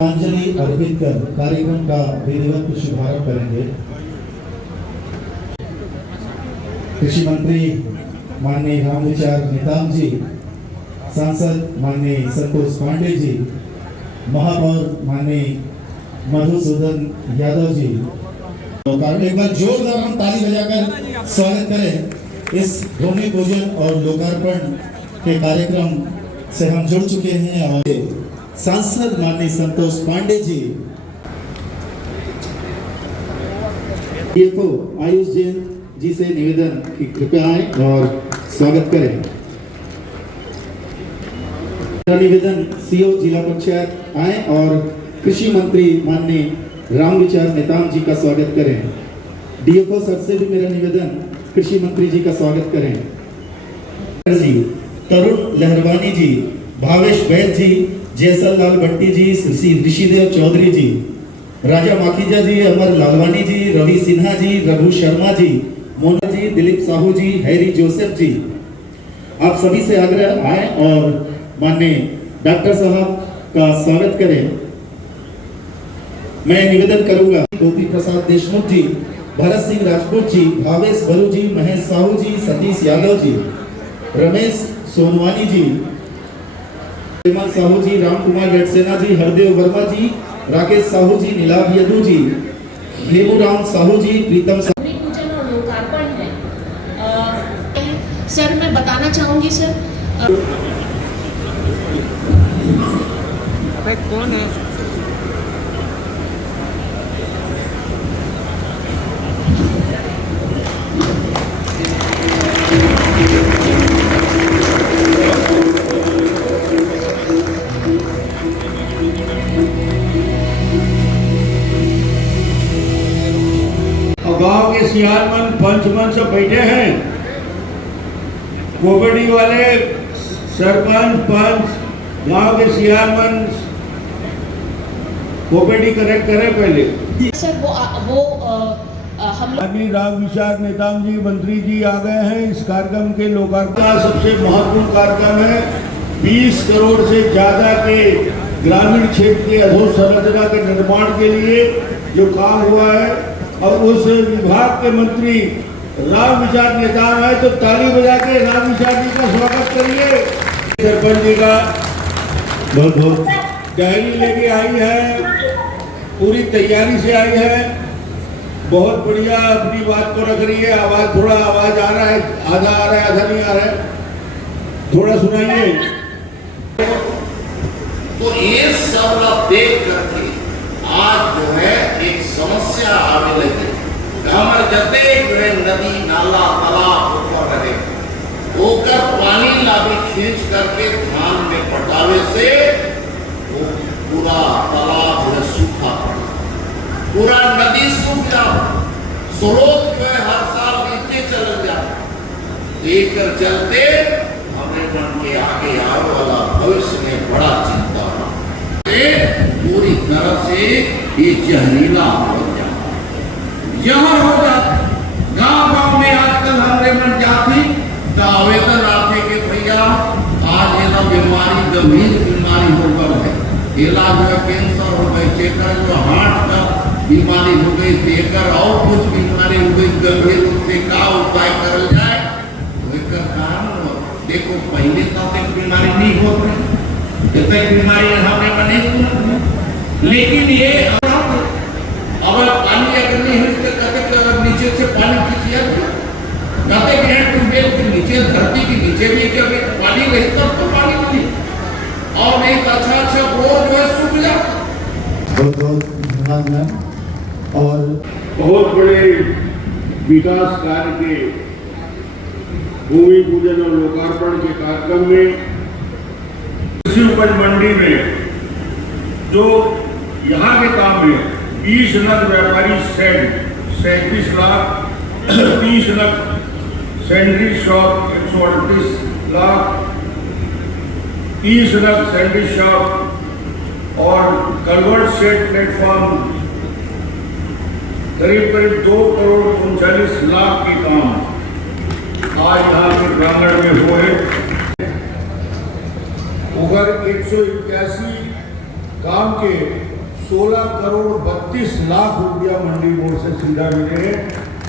अंजलि अर्पित कर कार्यक्रम का विधिवत शुभारंभ करेंगे। कृषि मंत्री माननीय रामविचार नेताम जी, सांसद माननीय संतोष पांडे जी, महापौर माननीय मधुसूदन यादव जी। एक बार जोरदार हम ताली बजाकर स्वागत करें। इस भूमि पूजन और लोकार्पण के कार्यक्रम से हम जुड़ चुके हैं और सांसद माननीय संतोष पांडे जी, डीएफओ आयुष जैन जी से निवेदन कि कृपया आए और स्वागत करें। निवेदन सीओ जिला पंचायत आए और कृषि मंत्री माननीय रामविचार नेताम जी का स्वागत करें। डीएफओ सर से भी मेरा निवेदन कृषि मंत्री जी का स्वागत करें। तरुण लहरवानी जी, भावेश बैद जी, जयसल लाल भट्टी जी, ऋषिदेव चौधरी जी, राजा माखीजा जी, अमर लालवानी जी, रवि सिन्हा जी, रघु शर्मा जी, मोना जी, दिलीप साहू जी, हैरी जोसेफ जी, आप सभी से आग्रह आए और माननीय डॉक्टर साहब का स्वागत करें। मैं निवेदन करूंगा गोपी प्रसाद देशमुख जी, भरत सिंह राजपूत जी, भावेश बरू जी, महेश साहू जी, सतीश यादव जी, रमेश सोनवानी जी, साहू जी, राम कुमार रेडसेना जी, हरदेव वर्मा जी, राकेश साहू जी, नीलाभ यदु जी, हेमूराम साहू जी, प्रीतम भूमि पूजन और लोकार्पण है। सर मैं बताना चाहूंगी सर, अबे कौन है? गांव के सियारमन पंचमन सब बैठे हैं। कोबड़ी वाले सरपंच पंच गांव के सियारमन कोबड़ी करेक्ट करे पहले। सर वो हम लोग रामविचार नेताम जी मंत्री जी आ गए हैं। इस कार्यक्रम के लोकार्पण का सबसे महत्वपूर्ण कार्यक्रम है। 20 करोड़ से ज्यादा के ग्रामीण क्षेत्र के अधोसंरचना के निर्माण के लिए जो काम हुआ है और उस विभाग के मंत्री रामविचार नेताम है, तो ताली बजा के रामविचार जी का स्वागत करिए। सरपंच जी का बहुत बहुत डायरी लेके आई है, पूरी तैयारी से आई है, बहुत बढ़िया अपनी बात को रख रही है। आवाज आ रहा है, आधा आ रहा है, आधा नहीं आ रहा है, थोड़ा सुनाइए। तो ये सब देख करके आज जो है एक समस्या आने लगी। हमर जते नदी नाला तालाब ऊपर रहे होकर पानी लाभी खींच करके धान में पटावे से वो पूरा तालाब जो सूखा पड़ा, पूरा नदी सूख जाता, स्रोत जो है हर साल नीचे चल जाता। लेकर चलते हमें मन के आगे आने वाला भविष्य में बड़ा चिंता पूरी तरह से ये जहरीला हो जाता, जहर हो जाता। गांव में आजकल हमरे मन जाती तो आवेदन आते कि भैया आज ये ना बीमारी गंभीर बीमारी हो गई है, इलाज में कैंसर हो गई, चेकर जो हार्ट का बीमारी हो गई, चेकर और कुछ बीमारी हो गई गंभीर, उससे का उपाय कर जाए। देखो पहले तो बीमारी नहीं होती, बीमारी हमें बने, लेकिन ये अगर पानी अगर नहीं है तो कहते नीचे से पानी खींचिए, कहते हैं ट्यूबवेल के नीचे, धरती के नीचे भी जब पानी रही तब तो पानी मिली, और नहीं तो अच्छा बोर जो है सूख जाता। बहुत बहुत धन्यवाद। और बहुत बड़े विकास कार्य के भूमि पूजन और लोकार्पण के कार्यक्रम में कृषि उपज मंडी में जो यहाँ के काम में 20 लाख व्यापारी shed, 37 lakh, 30 lakh sundry shop, 138 lakh, 30 lakh sundry shop और कन्वर्ट शेड प्लेटफॉर्म, करीब करीब 2 करोड़ 39 लाख के काम आज यहाँ के प्रांगण में हुए। उधर 181 काम के 16 करोड़ 32 लाख रुपया मंडी बोर्ड से सीधा मिले हैं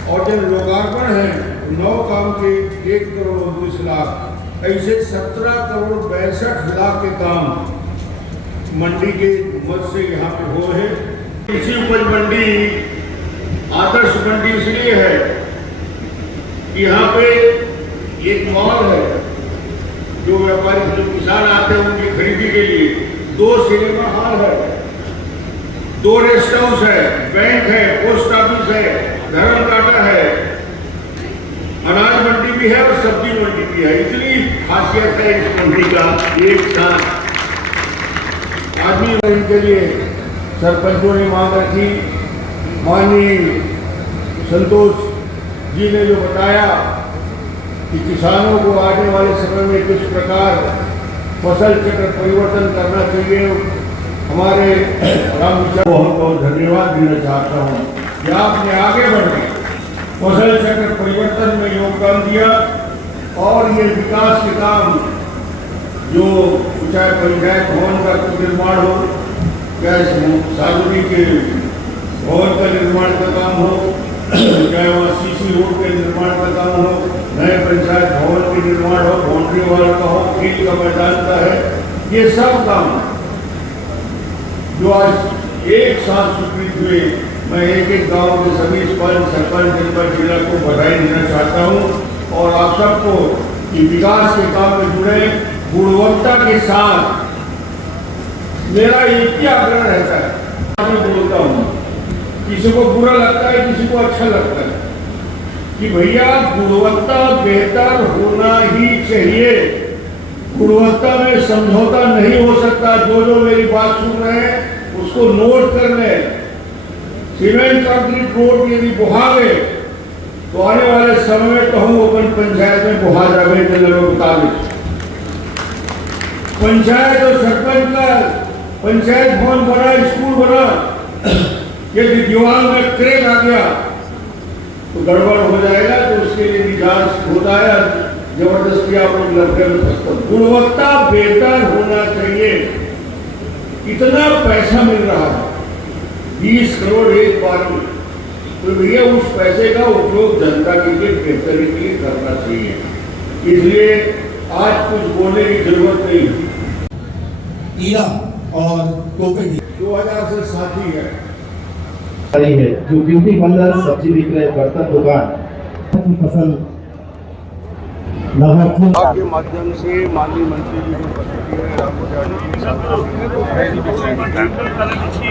और जब लोकार्पण है 9 काम के 1 करोड़ 29 लाख, ऐसे 17 करोड़ 62 लाख के काम मंडी के मद से यहाँ पे हो है। कृषि उपज मंडी आदर्श मंडी इसलिए है कि यहाँ पे एक मॉल है, जो व्यापारी जो किसान आते हैं उनकी खरीदी के लिए 2 सिनेमा हॉल है, 2 रेस्ट हाउस है, बैंक है, पोस्ट ऑफिस है, धर्म काटा है, अनाज मंडी भी है और सब्जी मंडी भी है। इतनी खासियत है इस मंडी का। एक साथ आदमी के लिए सरपंचों ने मांग रखी, माननीय संतोष जी ने जो बताया कि किसानों को आने वाले समय में किस प्रकार फसल चक्र परिवर्तन करना चाहिए, हमारे राम विचार बहुत बहुत धन्यवाद देना चाहता हूँ कि आपने आगे बढ़ के फसल चक्र परिवर्तन में योगदान दिया और ये विकास के काम जो चाहे पंचायत भवन का निर्माण हो, चाहे सार्वजनिक भवन का निर्माण का काम हो, चाहे वहाँ सीसी रोड के निर्माण का काम हो, नए पंचायत भवन के निर्माण हो, बाउंड्री वॉल का हो, खेल का मैदान का है, ये सब काम जो आज एक साथ स्वीकृत हुए, मैं एक गांव के सभी सरपंच जनपद जिला को बधाई देना चाहता हूं और आप सबको कि विकास के काम में जुड़े, गुणवत्ता के साथ। मेरा एक ही आग्रह रहता है, मैं बोलता हूँ, किसी को बुरा लगता है, किसी को अच्छा लगता है, कि भैया गुणवत्ता बेहतर होना ही चाहिए, गुणवत्ता में समझौता नहीं हो सकता। जो मेरी बात सुन रहे हैं उसको नोट कर लें। सीमेंट कंक्रीट रोड यदि बुहा गए तो आने वाले समय में कहूँ ओपन पंचायत में बुहा जावे के मुताबिक पंचायत और सरपंच का पंचायत भवन बना, स्कूल बना, यदि दीवार में क्रैक आ गया तो गड़बड़ हो जाएगा, तो उसके लिए जांच होता है, जबरदस्ती आप लोग लड़के में फंसते। गुणवत्ता बेहतर होना चाहिए। इतना पैसा मिल रहा है 20 करोड़ एक बार में, तो भैया उस पैसे का उपयोग जनता के लिए बेहतरी के लिए करना चाहिए। इसलिए आज कुछ बोलने की जरूरत नहीं। ईरा और कोपेडी 2000 से साथी है है जो ब्यूटी पार्लर, सब्जी विक्रय, बर्तन दुकान की फसल लाभार्थियों के माध्यम से माननीय मंत्री जी को पत्र है,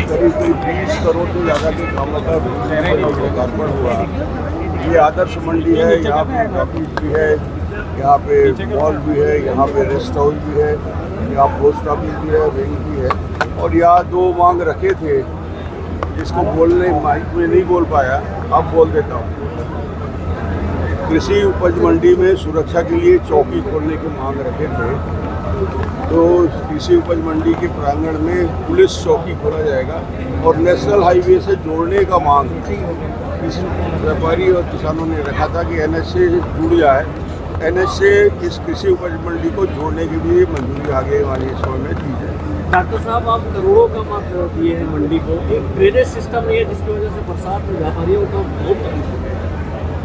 करीब 20 करोड़ से ज़्यादा के कामों का लोकार्पण हुआ। ये आदर्श मंडी है, यहाँ पे ऑफिस भी है, यहाँ पे मॉल भी है, यहाँ पे रेस्ट हाउस भी है, यहाँ पोस्ट ऑफिस भी है, बैंक भी है। और यहाँ 2 मांग रखे थे जिसको बोलने माइक में नहीं बोल पाया, अब बोल देता हूँ। कृषि उपज मंडी में सुरक्षा के लिए चौकी खोलने की मांग रखे थे, तो कृषि उपज मंडी के प्रांगण में पुलिस चौकी खोला जाएगा और नेशनल हाईवे से जोड़ने का मांग व्यापारी और किसानों ने रखा था कि NH से जुड़ जाए। NH से इस कृषि उपज मंडी को जोड़ने की भी मंजूरी आगे वाले समय में दी जाए। डॉक्टर साहब, आप करोड़ों का मात्र दिए हैं मंडी को, एक ड्रेनेज सिस्टम नहीं है जिसकी वजह से बरसात में व्यापारियों को बहुत तकलीफ होती है।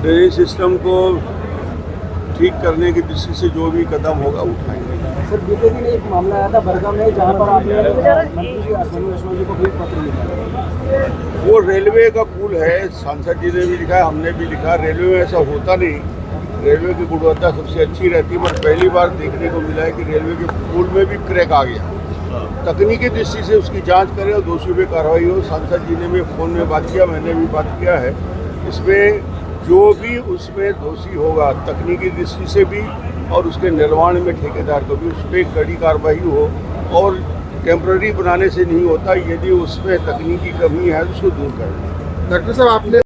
ड्रेनेज सिस्टम को ठीक करने की दृष्टि से जो भी कदम होगा उठाएंगे। सर, बीते दिन एक मामला आया था बरगा में, जहाँ पर आपने मंत्री जी अश्विनी जी को भी पत्र लिखा। वो रेलवे का पुल है, सांसद जी ने भी लिखा, हमने भी लिखा। रेलवे में ऐसा होता नहीं, रेलवे की गुणवत्ता सबसे अच्छी रहती है, बट पहली बार देखने को मिला है कि रेलवे के पुल में भी क्रैक आ गया। तकनीकी दृष्टि से उसकी जांच करें और दोषियों पे कार्रवाई हो। सांसद जी ने भी फ़ोन में बात किया, मैंने भी बात किया है। इसमें जो भी उसमें दोषी होगा तकनीकी दृष्टि से भी और उसके निर्माण में ठेकेदार को भी उस पर कड़ी कार्रवाई हो। और टेम्पररी बनाने से नहीं होता, यदि उसमें तकनीकी कमी है तो उसको दूर करें। डॉक्टर साहब, आपने